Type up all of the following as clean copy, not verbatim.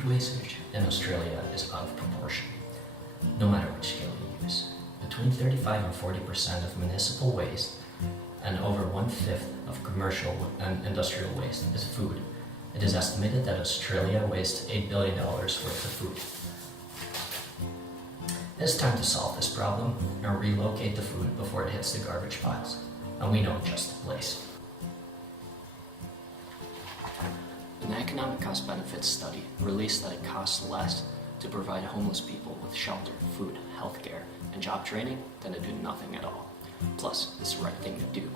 Food wastage in Australia is out of proportion, no matter which scale you use. Between 35 and 40% of municipal waste and over 1/5 of commercial and industrial waste is food. It is estimated that Australia wastes $8 billion worth of food. It is time to solve this problem and relocate the food before it hits the garbage piles. And we know just the place. An economic cost-benefits study released that it costs less to provide homeless people with shelter, food, healthcare, and job training than to do nothing at all. Plus, it's the right thing to do.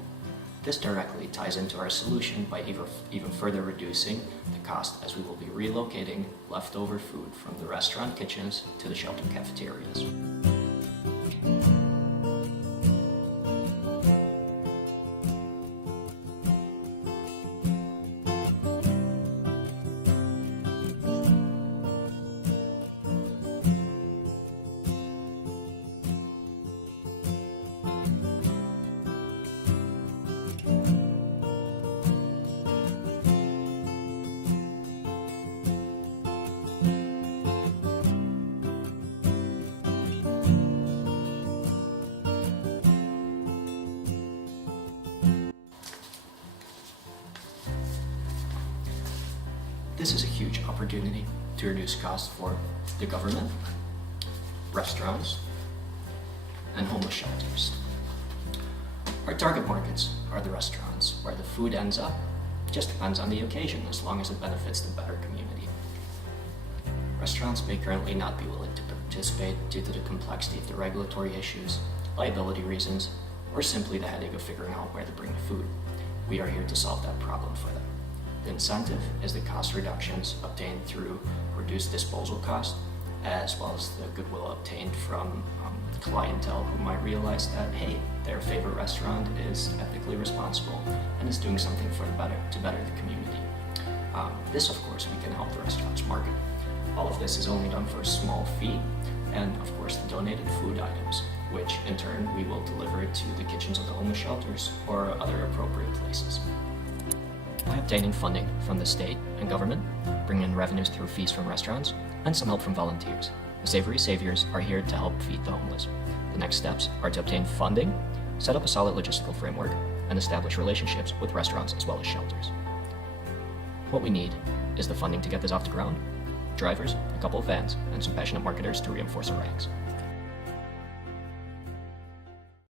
This directly ties into our solution by even further reducing the cost, as we will be relocating leftover food from the restaurant kitchens to the shelter cafeterias. This is a huge opportunity to reduce costs for the government, restaurants, and homeless shelters. Our target markets are the restaurants, where the food ends up just depends on the occasion, as long as it benefits the better community. Restaurants may currently not be willing to participate due to the complexity of the regulatory issues, liability reasons, or simply the headache of figuring out where to bring the food. We are here to solve that problem for them. The incentive is the cost reductions obtained through reduced disposal cost, as well as the goodwill obtained from clientele who might realize that, hey, their favorite restaurant is ethically responsible and is doing something for to better the community. This, of course, we can help the restaurants market. All of this is only done for a small fee, and of course the donated food items, which in turn we will deliver to the kitchens of the homeless shelters or other appropriate places. By obtaining funding from the state and government, bringing in revenues through fees from restaurants, and some help from volunteers, the Savoury Saviours are here to help feed the homeless. The next steps are to obtain funding, set up a solid logistical framework, and establish relationships with restaurants as well as shelters. What we need is the funding to get this off the ground, drivers, a couple of vans, and some passionate marketers to reinforce our ranks.